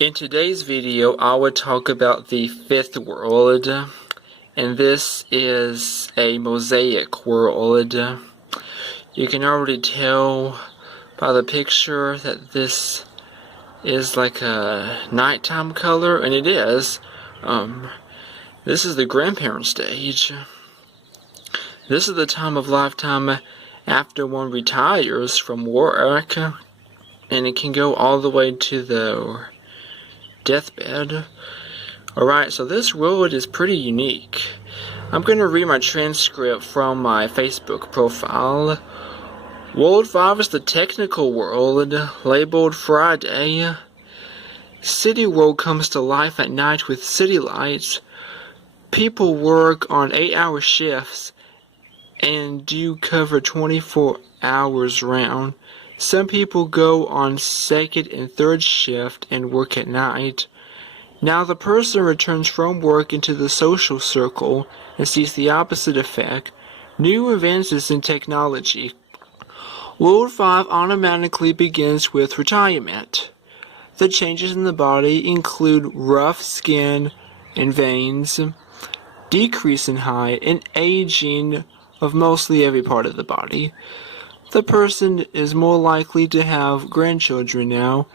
In today's video, I will talk about the fifth world, and this is a mosaic world. You can already tell by the picture that this is like a nighttime color, and it is. This is the grandparent stage. This is the time of lifetime after one retires from work, and it can go all the way to the deathbed. Alright, so this world is pretty unique. I'm going to read my transcript from my Facebook profile. World 5 is the technical world, labeled Friday. City world comes to life at night with city lights. People work on 8-hour shifts and do cover 24 hours round. Some people go on second and third shift and work at night. Now the person returns from work into the social circle and sees the opposite effect. New advances in technology. World 5 automatically begins with retirement. The changes in the body include rough skin and veins, decrease in height, and aging of mostly every part of the body. The person is more likely to have grandchildren now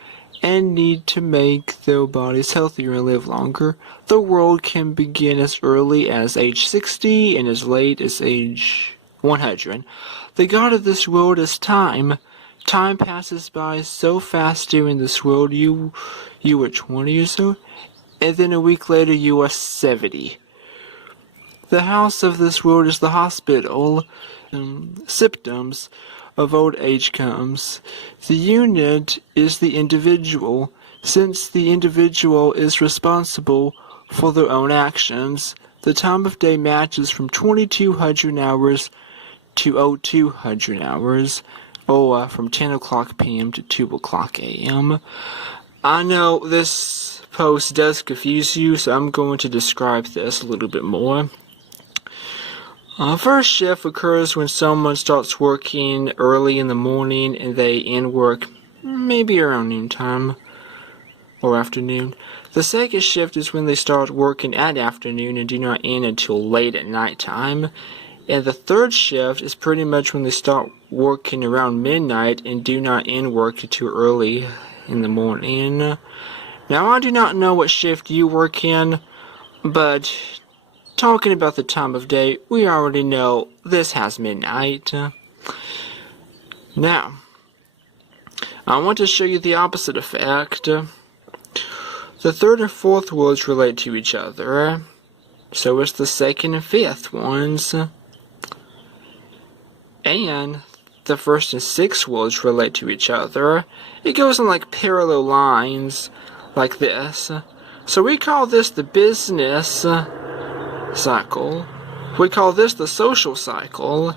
and need to make their bodies healthier and live longer. The world can begin as early as age 60 and as late as age 100. The god of this world is time. Time passes by so fast during this world. You were 20 or so, and then a week later you are 70. The house of this world is the hospital. Symptoms of old age comes. The unit is the individual, since the individual is responsible for their own actions. The time of day matches from 2200 hours to 0200 hours, or from 10 o'clock p.m. to 2 o'clock a.m. I know this post does confuse you, so I'm going to describe this a little bit more. First shift occurs when someone starts working early in the morning and they end work maybe around noontime or afternoon. The second shift is when they start working at afternoon and do not end until late at night time. And the third shift is pretty much when they start working around midnight and do not end work until early in the morning. Now, I do not know what shift you work in, but talking about the time of day, we already know this has midnight. Now, I want to show you the opposite effect. The third and fourth worlds relate to each other. So it's the second and fifth ones. And the first and sixth worlds relate to each other. It goes in like parallel lines, like this. So we call this the business cycle. We call this the social cycle,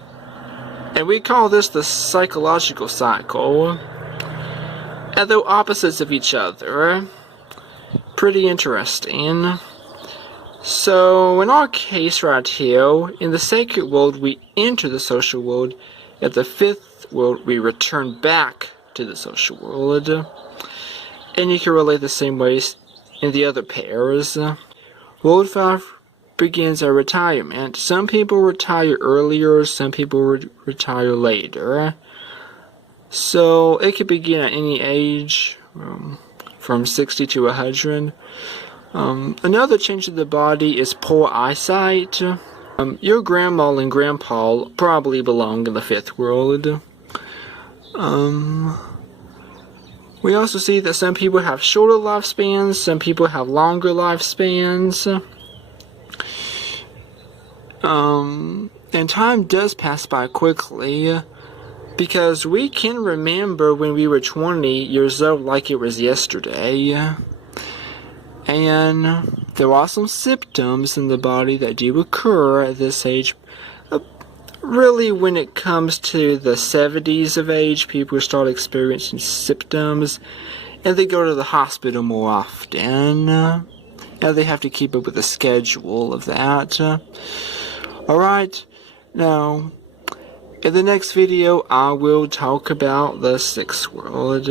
and we call this the psychological cycle, and they're opposites of each other. Pretty interesting. So in our case right here, in the second world we enter the social world, at the fifth world we return back to the social world, and you can relate the same ways in the other pairs. World 5 begins at retirement. Some people retire earlier, some people retire later. So it could begin at any age, from 60 to 100. Another change of the body is poor eyesight. Your grandma and grandpa probably belong in the fifth world. We also see that some people have shorter lifespans, some people have longer lifespans. And time does pass by quickly, because we can remember when we were 20 years old like it was yesterday. And there are some symptoms in the body that do occur at this age. Really, when it comes to the 70s of age, people start experiencing symptoms, and they go to the hospital more often. And they have to keep up with the schedule of that. Alright, now, in the next video, I will talk about the sixth world.